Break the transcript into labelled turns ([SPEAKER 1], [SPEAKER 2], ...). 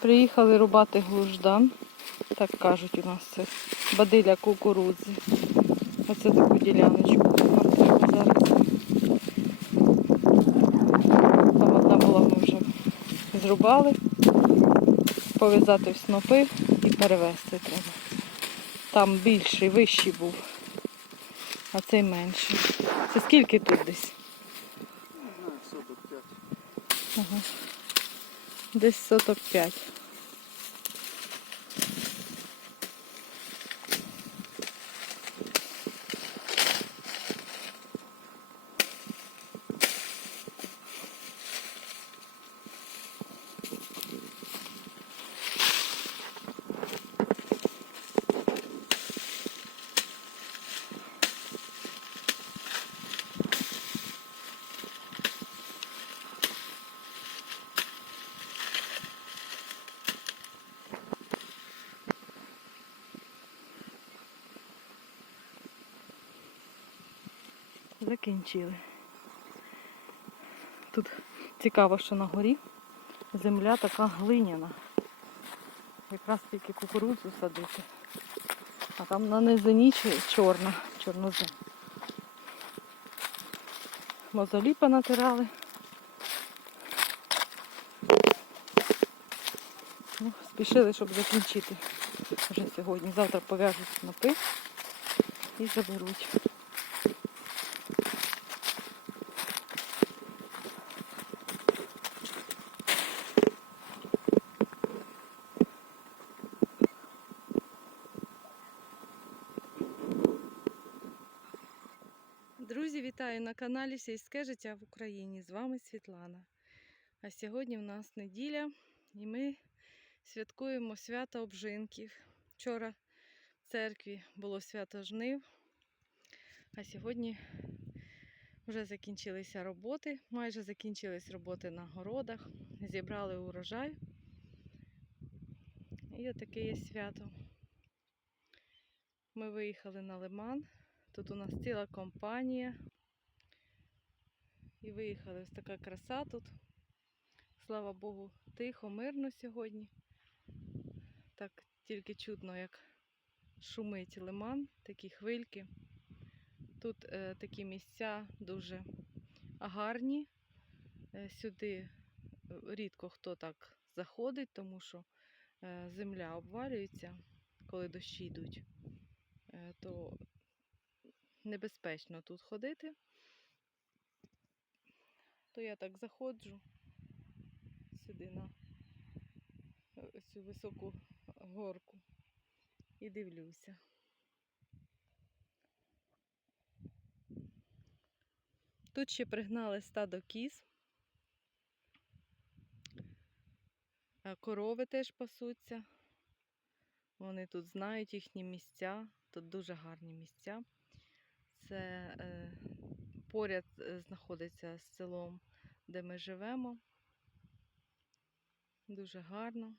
[SPEAKER 1] Приїхали рубати глуждан. Так кажуть у нас це бадиля кукурудзи. Оце таку діляночку. Зараз. Там одна була ми вже зрубали. Пов'язати в снопи і перевезти треба. Там більший, вищий був, а цей менший. Це скільки тут десь?
[SPEAKER 2] Не знаю, соток п'ять.
[SPEAKER 1] Ага. Десь соток 5. Закінчили. Тут цікаво, що на горі земля така глиняна. Якраз тільки кукурудзу садити. А там на низині чорна, чорнозем. Мозолі понатирали. Ну, спішили, щоб закінчити вже сьогодні. Завтра пов'яжуть снопи і заберуть. Вітаю на каналі Сільське життя в Україні. З вами Світлана. А сьогодні в нас неділя і ми святкуємо свято обжинків. Вчора в церкві було свято жнив, а сьогодні вже закінчилися роботи, майже закінчились роботи на городах, зібрали урожай. І отаке є свято. Ми виїхали на лиман. Тут у нас ціла компанія. І виїхали. Ось така краса тут. Слава Богу, тихо, мирно сьогодні. Так тільки чутно, як шумить лиман, такі хвильки. Тут е, такі місця дуже гарні. Е, сюди рідко хто так заходить, тому що е, земля обвалюється, коли дощі йдуть. Е, то небезпечно тут ходити, то я так заходжу сюди на е, цю високу горку і дивлюся. Тут ще пригнали стадо кіз. Е, Корови теж пасуться. Вони тут знають їхні місця. Тут дуже гарні місця. Це е, поряд е, знаходиться з селом, де ми живемо. Дуже гарно.